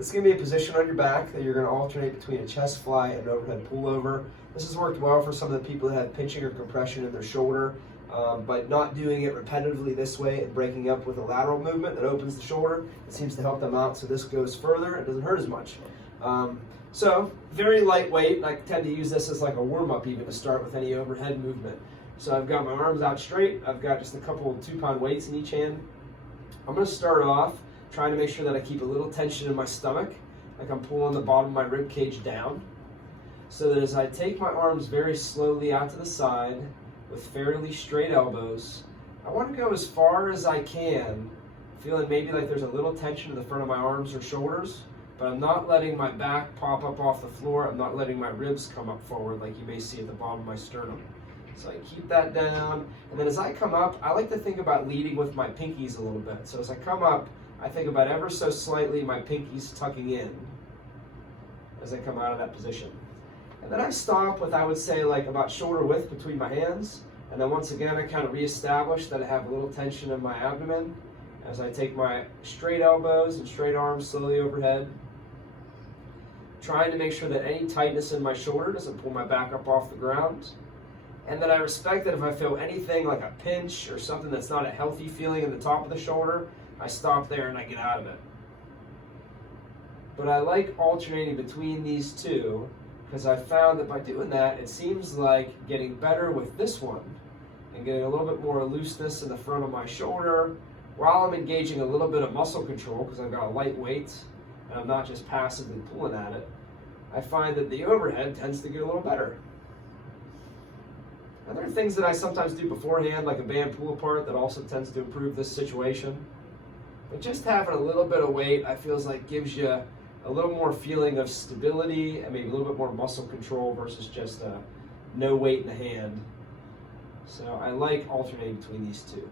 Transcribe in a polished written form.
This is going to be a position on your back that you're going to alternate between a chest fly and an overhead pullover. This has worked well for some of the people that have pinching or compression in their shoulder, but not doing it repetitively this way and breaking up with a lateral movement that opens the shoulder. It seems to help them out, so this goes further and doesn't hurt as much. So very lightweight, and I tend to use this as like a warm-up even to start with any overhead movement. So I've got my arms out straight. I've got just a couple of 2-pound weights in each hand. I'm going to start off trying to make sure that I keep a little tension in my stomach, like I'm pulling the bottom of my rib cage down, so that as I take my arms very slowly out to the side with fairly straight elbows, I want to go as far as I can, feeling maybe like there's a little tension in the front of my arms or shoulders, but I'm not letting my back pop up off the floor. I'm not letting my ribs come up forward like you may see at the bottom of my sternum. So I keep that down, and then as I come up, I like to think about leading with my pinkies a little bit. So as I come up, I think about ever so slightly my pinkies tucking in as I come out of that position. And then I stop with, I would say, like about shoulder width between my hands, and then once again I kind of reestablish that I have a little tension in my abdomen as I take my straight elbows and straight arms slowly overhead, trying to make sure that any tightness in my shoulder doesn't pull my back up off the ground. And then I respect that if I feel anything like a pinch or something that's not a healthy feeling in the top of the shoulder, I stop there and I get out of it. But I like alternating between these two because I found that by doing that, it seems like getting better with this one and getting a little bit more looseness in the front of my shoulder while I'm engaging a little bit of muscle control because I've got a light weight and I'm not just passively pulling at it. I find that the overhead tends to get a little better. And there are things that I sometimes do beforehand, like a band pull apart, that also tends to improve this situation. But just having a little bit of weight, I feel like gives you a little more feeling of stability and maybe a little bit more muscle control versus just no weight in the hand. So I like alternating between these two.